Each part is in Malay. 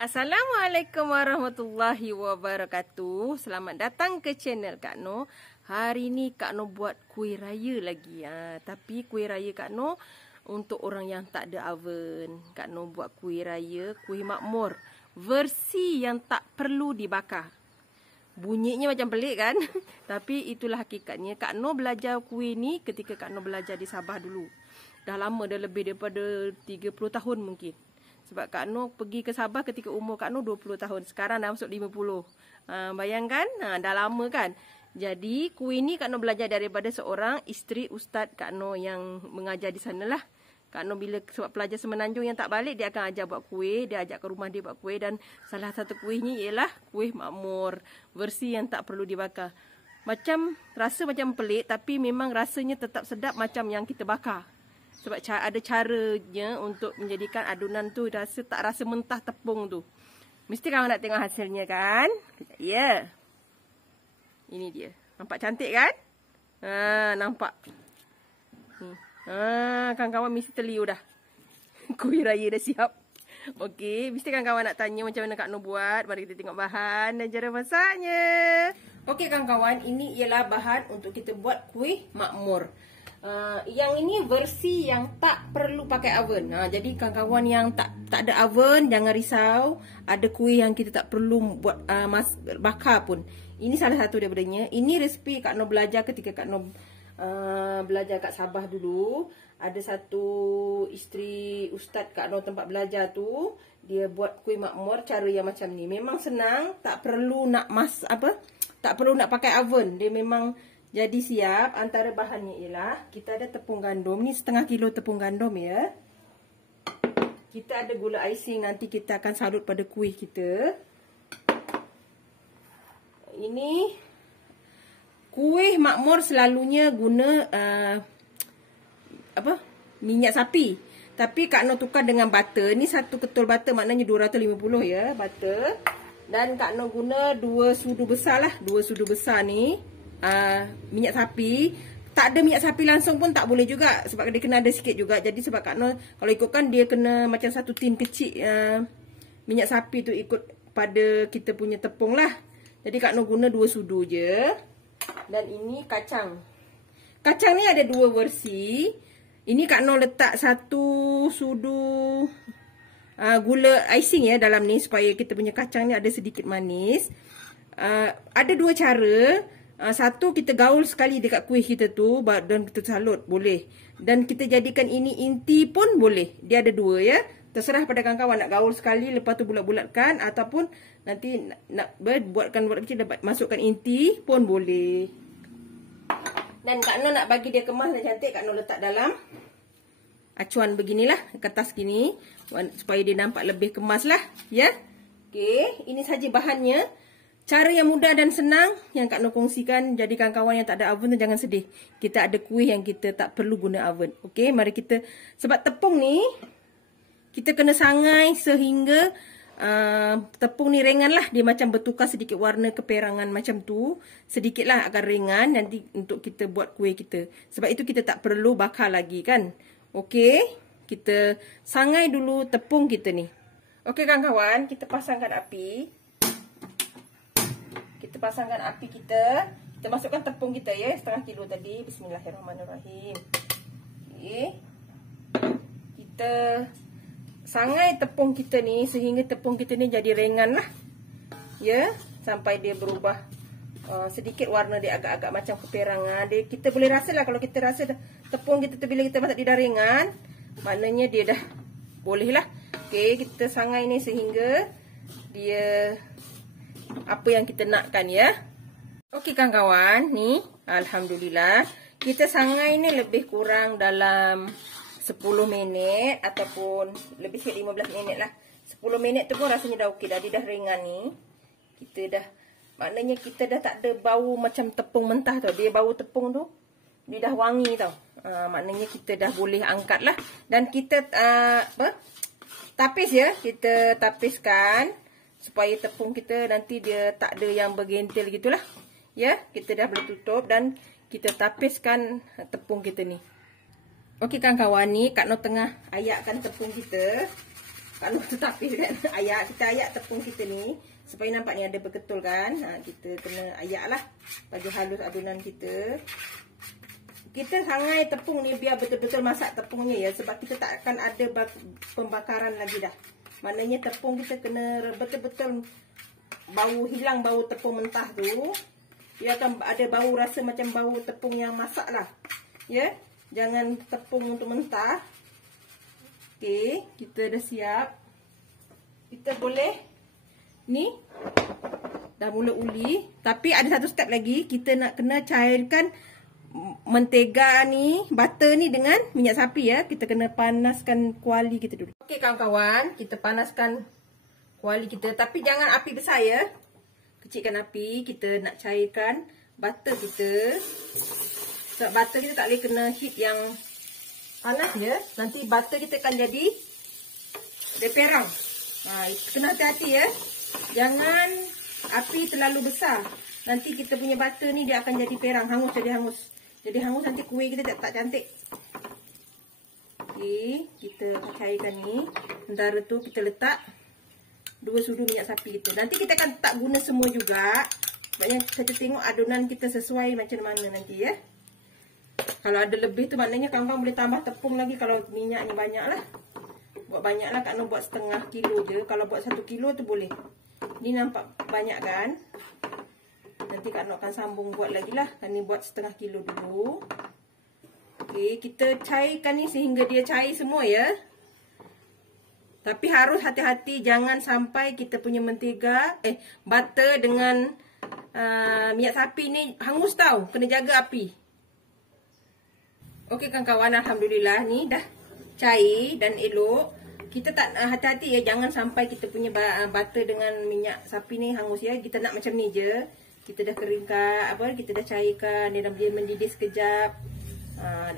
Assalamualaikum warahmatullahi wabarakatuh. Selamat datang ke channel Kak Noh. Hari ni Kak Noh buat kuih raya lagi. Tapi kuih raya Kak Noh untuk orang yang tak ada oven. Kak Noh buat kuih raya, kuih makmur. Versi yang tak perlu dibakar. Bunyinya macam pelik kan? Tapi itulah hakikatnya. Kak Noh belajar kuih ni ketika Kak Noh belajar di Sabah dulu. Dah lama, dah lebih daripada 30 tahun mungkin. Sebab Kak Noh pergi ke Sabah ketika umur Kak Noh 20 tahun. Sekarang dah masuk 50. Bayangkan, dah lama kan? Jadi, kuih ni Kak Noh belajar daripada seorang isteri Ustaz Kak Noh yang mengajar di sana lah. Kak Noh bila sebab pelajar semenanjung yang tak balik, dia akan ajar buat kuih. Dia ajak ke rumah dia buat kuih. Dan salah satu kuihnya ialah kuih makmur. Versi yang tak perlu dibakar. Rasa macam pelik, tapi memang rasanya tetap sedap macam yang kita bakar. Sebab ada caranya untuk menjadikan adunan tu tak rasa mentah tepung tu. Mesti kamu nak tengok hasilnya kan? Ya. Ini dia. Nampak cantik kan? Nampak. Kawan-kawan mesti terliu dah. Kuih raya dah siap. Okey, mesti kawan-kawan nak tanya macam mana Kak Noh buat. Mari kita tengok bahan dan cara masaknya. Okey kawan-kawan, ini ialah bahan untuk kita buat kuih makmur. Yang ini versi yang tak perlu pakai oven. Jadi kawan-kawan yang tak ada oven, jangan risau. Ada kuih yang kita tak perlu buat bakar pun. Ini salah satu daripadanya. Ini resipi Kak Noh belajar ketika Kak Noh belajar kat Sabah dulu. Ada satu isteri Ustaz Kak Noh tempat belajar tu, dia buat kuih makmur cara yang macam ni. Memang senang, tak perlu nak tak perlu nak pakai oven. Dia memang jadi siap. Antara bahannya ialah kita ada tepung gandum. Ni setengah kilo tepung gandum ya. Kita ada gula icing. Nanti kita akan salut pada kuih kita. Ini kuih makmur selalunya guna minyak sapi. Tapi Kak Noh tukar dengan butter. Ni satu ketul butter, maknanya 250 ya butter. Dan Kak Noh guna 2 sudu besar lah. 2 sudu besar ni. Minyak sapi. Tak ada minyak sapi langsung pun tak boleh juga, sebab dia kena ada sikit juga. Jadi sebab Kak Noh kalau ikutkan, dia kena macam satu tin kecil minyak sapi tu ikut pada kita punya tepung lah. Jadi Kak Noh guna 2 sudu je. Dan ini kacang. Kacang ni ada 2 versi. Ini Kak Noh letak 1 sudu gula icing ya dalam ni, supaya kita punya kacang ni ada sedikit manis. Ada 2 cara. Satu, kita gaul sekali dekat kuih kita tu dan kita salut, boleh. Dan kita jadikan ini inti pun boleh. Dia ada 2 ya. Terserah pada kawan-kawan nak gaul sekali, lepas tu bulat-bulatkan, ataupun nanti nak buatkan kecil, masukkan inti pun boleh. Dan Kak Noh nak bagi dia kemas dan cantik, Kak Noh letak dalam acuan beginilah, kertas gini, supaya dia nampak lebih kemas lah ya. Okey, ini saja bahannya. Cara yang mudah dan senang yang Kak Noh kongsikan. Jadi kawan-kawan yang tak ada oven tu jangan sedih. Kita ada kuih yang kita tak perlu guna oven. Okey, mari kita, sebab tepung ni kita kena sangai sehingga tepung ni ringan lah. Dia macam bertukar sedikit warna keperangan macam tu. Sedikit lah akan ringan nanti untuk kita buat kuih kita. Sebab itu kita tak perlu bakar lagi kan. Okey, kita sangai dulu tepung kita ni. Okey kawan-kawan, kita pasangkan api. Kita pasangkan api kita. Kita masukkan tepung kita ya, setengah kilo tadi. Bismillahirrahmanirrahim. Okey. Kita sangai tepung kita ni sehingga tepung kita ni jadi ringan lah. Ya, sampai dia berubah sedikit warna dia agak-agak macam keperangan. Kita boleh rasa lah, kalau kita rasa tepung kita tu bila kita masak dia dah ringan, maknanya dia dah boleh lah. Okey, kita sangai ni sehingga dia apa yang kita nakkan ya. Okey kawan-kawan, ni alhamdulillah kita sangai ni lebih kurang dalam 10 minit ataupun lebih sikit 15 minit lah. 10 minit tu pun rasanya dah okey dah, dia dah ringan ni. Kita dah, maknanya kita dah tak ada bau macam tepung mentah tau. Dia bau tepung tu dia dah wangi tau. Maknanya kita dah boleh angkat lah. Dan kita tapis ya. Kita tapiskan supaya tepung kita nanti dia tak ada yang bergentil gitulah. Ya, kita dah boleh tutup dan kita tapiskan tepung kita ni. Okey kawan-kawan, ni Kak Noh tengah ayakkan tepung kita. Kak Noh tetapi kan kita ayak tepung kita ni supaya nampak ni ada berketul kan. Kita kena ayak lah bagi halus adunan kita. Kita hangai tepung ni biar betul-betul masak tepungnya ya, sebab kita tak akan ada pembakaran lagi dah. Maknanya tepung kita kena betul-betul hilang bau tepung mentah tu. Dia akan ada bau, rasa macam bau tepung yang masak lah. Ya, jangan tepung untuk mentah. Okey, kita dah siap. Kita boleh ni dah mula uli, tapi ada satu step lagi, kita nak kena cairkan mentega ni, butter ni dengan minyak sapi ya. Kita kena panaskan kuali kita dulu. Okey kawan-kawan, kita panaskan kuali kita, tapi jangan api besar ya. Kecilkan api, kita nak cairkan butter kita. Sebab butter kita tak boleh kena heat yang panas ya. Nanti butter kita akan jadi dia perang. Kena hati-hati ya. Jangan api terlalu besar. Nanti kita punya butter ni dia akan jadi perang, hangus, jadi hangus. Jadi hangus nanti kuih kita tak cantik. Okey, kita cairkan ni. Sementara tu kita letak 2 sudu minyak sapi kita. Nanti kita akan tak guna semua juga. Sebabnya kita tengok adunan kita sesuai macam mana nanti ya. Kalau ada lebih tu maknanya kawan-kawan boleh tambah tepung lagi kalau minyaknya banyak lah. Buat banyak lah, Kak Noh buat setengah kilo je. Kalau buat 1 kilo tu boleh. Ni nampak banyak kan. Nanti Kak Noh akan sambung buat lagi lah. Ni buat setengah kilo dulu. Okey, kita cairkan ni sehingga dia cair semua ya. Tapi harus hati-hati, jangan sampai kita punya mentega, butter dengan minyak sapi ni hangus tau. Kena jaga api. Okey kawan-kawan, alhamdulillah ni dah cair dan elok. Kita tak hati-hati ya, jangan sampai kita punya butter dengan minyak sapi ni hangus ya. Kita nak macam ni je. Kita dah keringkan, kita dah cairkan, dia dah mendidih sekejap.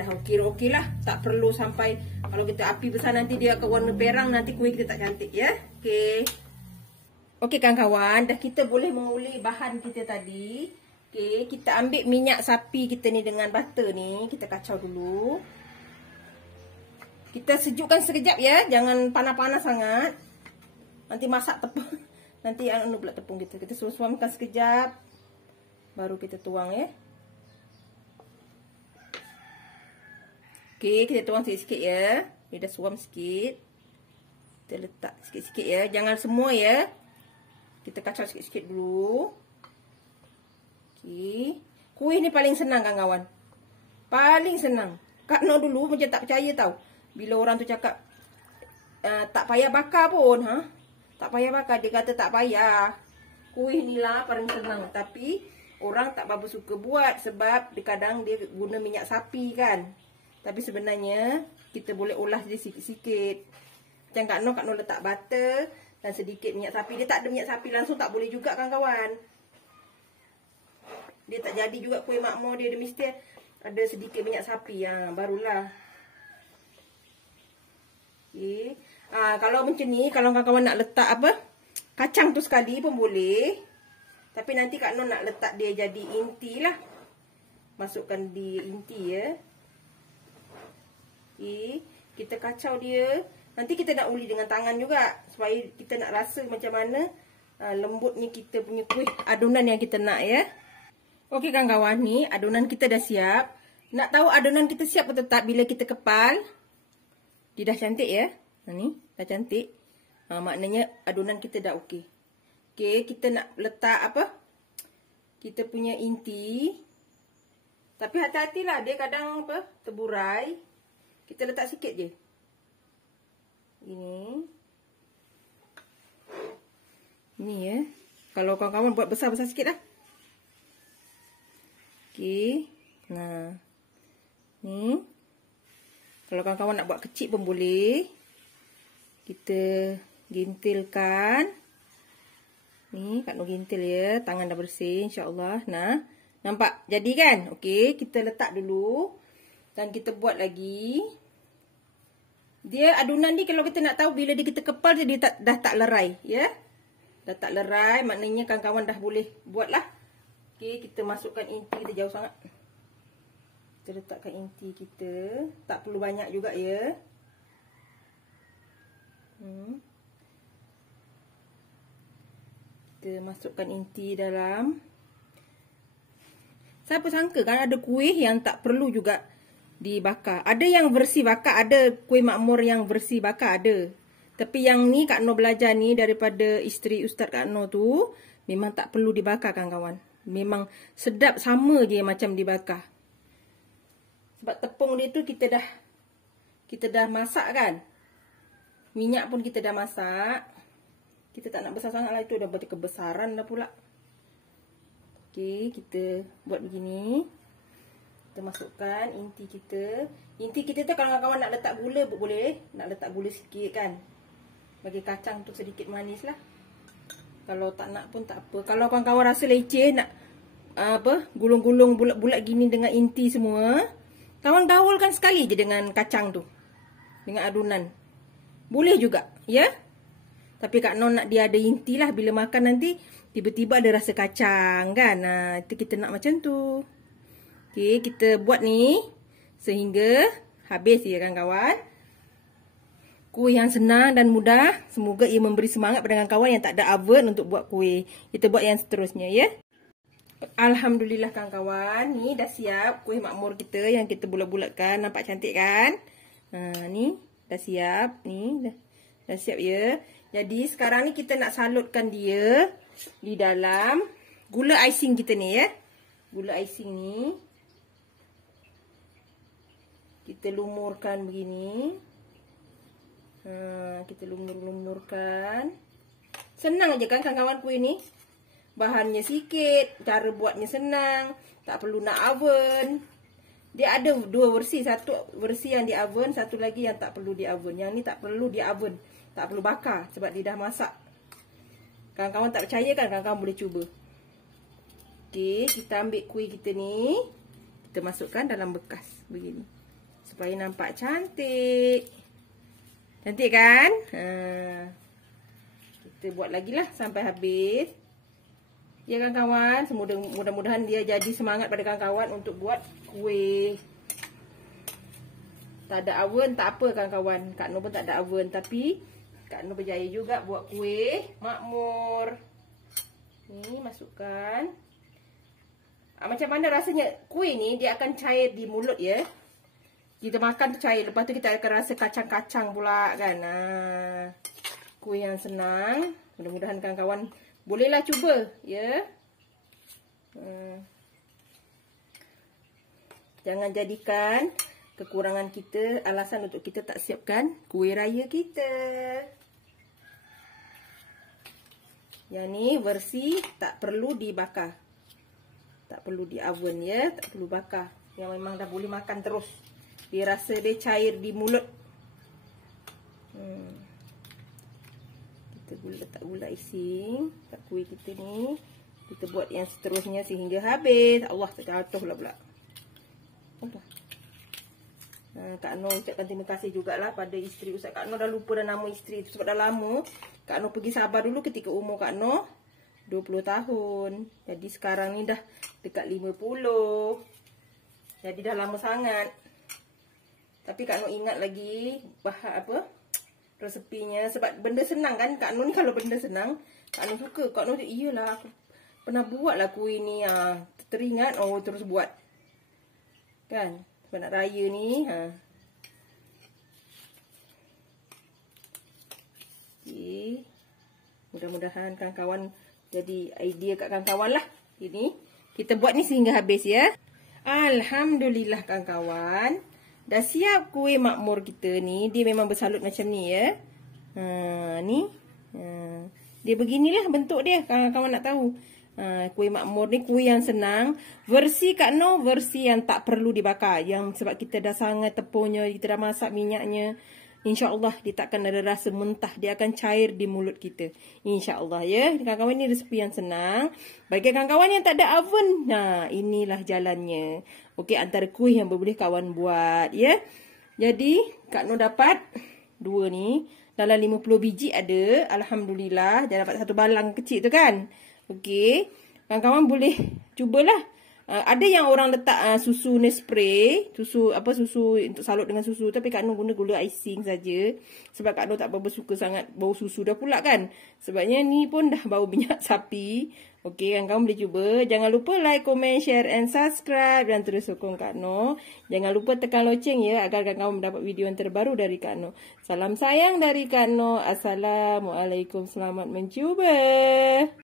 Dah okey lah. Tak perlu sampai kalau kita api besar nanti dia akan warna perang, nanti kuih kita tak cantik ya. Okey. Okey kawan-kawan, dah kita boleh menguli bahan kita tadi. Okey, kita ambil minyak sapi kita ni dengan butter ni, kita kacau dulu. Kita sejukkan sekejap ya, jangan panas-panas sangat. Nanti masak tepung. Nanti pula tepung kita. Kita suam-suamkan sekejap. Baru kita tuang ya. Okey, kita tuang sikit-sikit ya. Dia dah suam sikit. Kita letak sikit-sikit ya. Jangan semua ya. Kita kacau sikit-sikit dulu. Okey. Kuih ni paling senang kawan-kawan. Paling senang. Kak Noh dulu macam tak percaya tau. Bila orang tu cakap tak payah bakar pun. Tak payah bakar. Dia kata tak payah. Kuih ni lah paling senang. Tapi orang tak berapa suka buat. Sebab kadang dia guna minyak sapi kan. Tapi sebenarnya kita boleh olah dia sikit-sikit. Macam Kak Noh letak butter dan sedikit minyak sapi. Dia tak ada minyak sapi langsung tak boleh juga kawan-kawan. Dia tak jadi juga kuih makmur dia. Dia mesti ada sedikit minyak sapi. Barulah. Okay. Kalau macam ni, kalau kawan-kawan nak letak kacang tu sekali pun boleh. Tapi nanti Kak Noh nak letak dia jadi inti lah. Masukkan di inti ya. Okay. Kita kacau dia. Nanti kita nak uli dengan tangan juga. Supaya kita nak rasa macam mana lembutnya kita punya kuih adunan yang kita nak ya. Okey kawan-kawan, ni adunan kita dah siap. Nak tahu adunan kita siap atau tak bila kita kepal. Dia dah cantik ya. Ni dah cantik. Maknanya adunan kita dah okey. Okey, kita nak letak kita punya inti. Tapi hati-hatilah, dia kadang terburai. Kita letak sikit je. Ini ya. Kalau kawan-kawan buat besar-besar sikit lah. Okey. Nah. Ni. Kalau kawan-kawan nak buat kecil pun boleh. Kita gintilkan. Ni, Kak Noh gintil ya. Tangan dah bersih insya-Allah. Nah, nampak jadi kan? Okey, kita letak dulu. Dan kita buat lagi. Dia adunan ni kalau kita nak tahu bila dia kita kepal dia dah tak lerai ya. Dah tak lerai, maknanya kawan-kawan dah boleh buat lah. Okey, kita masukkan inti kita jauh sangat. Kita letakkan inti kita. Tak perlu banyak juga ya. Kita masukkan inti dalam. Siapa sangka kan ada kuih yang tak perlu juga dibakar. Ada yang versi bakar, ada kuih makmur yang versi bakar ada. Tapi yang ni Kak Noh belajar ni daripada isteri Ustaz Kak Noh tu, memang tak perlu dibakar kawan-kawan. Memang sedap sama je macam dibakar. Sebab tepung dia tu kita dah masak kan. Minyak pun kita dah masak. Kita tak nak besar sangat lah, itu dah berarti kebesaran dah pula. Okey, kita buat begini. Kita masukkan inti kita. Inti kita tu kalau kawan-kawan nak letak gula boleh. Nak letak gula sikit kan. Bagi kacang tu sedikit manis lah. Kalau tak nak pun tak apa. Kalau kawan-kawan rasa leceh nak gulung-gulung bulat-bulat gini dengan inti semua, kawan gaulkan sekali je dengan kacang tu. Dengan adunan. Boleh juga, ya. Tapi Kak Noh nak dia ada inti lah. Bila makan nanti tiba-tiba ada rasa kacang kan. Itu kita nak macam tu. Okey, kita buat ni sehingga habis ya kawan-kawan. Kuih yang senang dan mudah. Semoga ia memberi semangat pada kawan-kawan yang tak ada oven untuk buat kuih. Kita buat yang seterusnya ya. Alhamdulillah kawan-kawan. Ni dah siap kuih makmur kita yang kita bulat-bulatkan. Nampak cantik kan? Ni dah siap. Ni dah siap ya. Jadi sekarang ni kita nak salutkan dia di dalam gula icing kita ni ya. Gula icing ni kita lumurkan begini. Kita lumurkan. Senang aja kan kawan-kawan kuih ni. Bahannya sikit, cara buatnya senang, tak perlu nak oven. Dia ada dua versi, satu versi yang di oven, satu lagi yang tak perlu di oven. Yang ni tak perlu di oven, tak perlu bakar sebab dia dah masak. Kawan-kawan tak percaya kan, kawan-kawan boleh cuba. Okey, kita ambil kuih kita ni, kita masukkan dalam bekas begini. Supaya nampak cantik. Cantik kan? Kita buat lagi lah sampai habis. Ya kawan-kawan, mudah-mudahan dia jadi semangat pada kawan-kawan untuk buat kuih. Tak ada oven, tak apa kawan-kawan. Kak Noh pun tak ada oven, tapi Kak Noh berjaya juga buat kuih makmur. Ni masukkan. Macam mana rasanya kuih ni, dia akan cair di mulut ya. Kita makan tu cair, lepas tu kita akan rasa kacang-kacang pula kan. Kuih yang senang. Mudah-mudahan kawan-kawan bolehlah cuba ya. Jangan jadikan kekurangan kita alasan untuk kita tak siapkan kuih raya kita. Yang ni versi tak perlu dibakar. Tak perlu di oven ya, tak perlu bakar. Yang memang dah boleh makan terus. Dia rasa dia cair di mulut. Kita letak gula icing kat kuih kita ni. Kita buat yang seterusnya sehingga habis. Allah, terjatuh lah pula. Kak Noh ucapkan terima kasih jugalah pada isteri Ustaz. Kak Noh dah lupa dah nama isteri tu sebab dah lama. Kak Noh pergi Sabah dulu ketika umur Kak Noh 20 tahun. Jadi sekarang ni dah dekat 50. Jadi dah lama sangat. Tapi Kak Noh ingat lagi resepinya. Sebab benda senang kan. Kak Noh ni kalau benda senang, Kak Noh suka. Kak Noh iyalah aku pernah buat lah kuih ni. Teringat, terus buat. Kan? Sebab nak raya ni. Okay. Mudah-mudahan kawan-kawan jadi idea kat kawan-kawan lah. Ini kita buat ni sehingga habis ya. Alhamdulillah kawan-kawan. Dah siap kuih makmur kita ni. Dia memang bersalut macam ni ya. Ni. Dia beginilah bentuk dia. Kawan-kawan nak tahu. Kuih makmur ni kuih yang senang. Versi Kak Noh, versi yang tak perlu dibakar. Yang sebab kita dah sangat tepungnya, kita dah masak minyaknya. InsyaAllah dia takkan ada rasa mentah. Dia akan cair di mulut kita. InsyaAllah ya. Kawan-kawan ni resepi yang senang. Bagi kawan-kawan yang tak ada oven, inilah jalannya. Okey, antara kuih yang boleh kawan buat ya. Jadi Kak Noh dapat 2 ni. Dalam 50 biji ada. Alhamdulillah. Dia dapat satu balang kecil tu kan. Okey. Kawan-kawan boleh cubalah. Ada yang orang letak susu Nespresso, susu untuk salut dengan susu, tapi Kak Noh guna gula icing saja. Sebab Kak Noh tak berapa suka sangat bau susu dah pula kan. Sebabnya ni pun dah bau minyak sapi. Okey, kan kamu boleh cuba. Jangan lupa like, comment, share and subscribe dan terus sokong Kak Noh. Jangan lupa tekan loceng ya agar kamu mendapat video yang terbaru dari Kak Noh. Salam sayang dari Kak Noh. Assalamualaikum, selamat mencuba.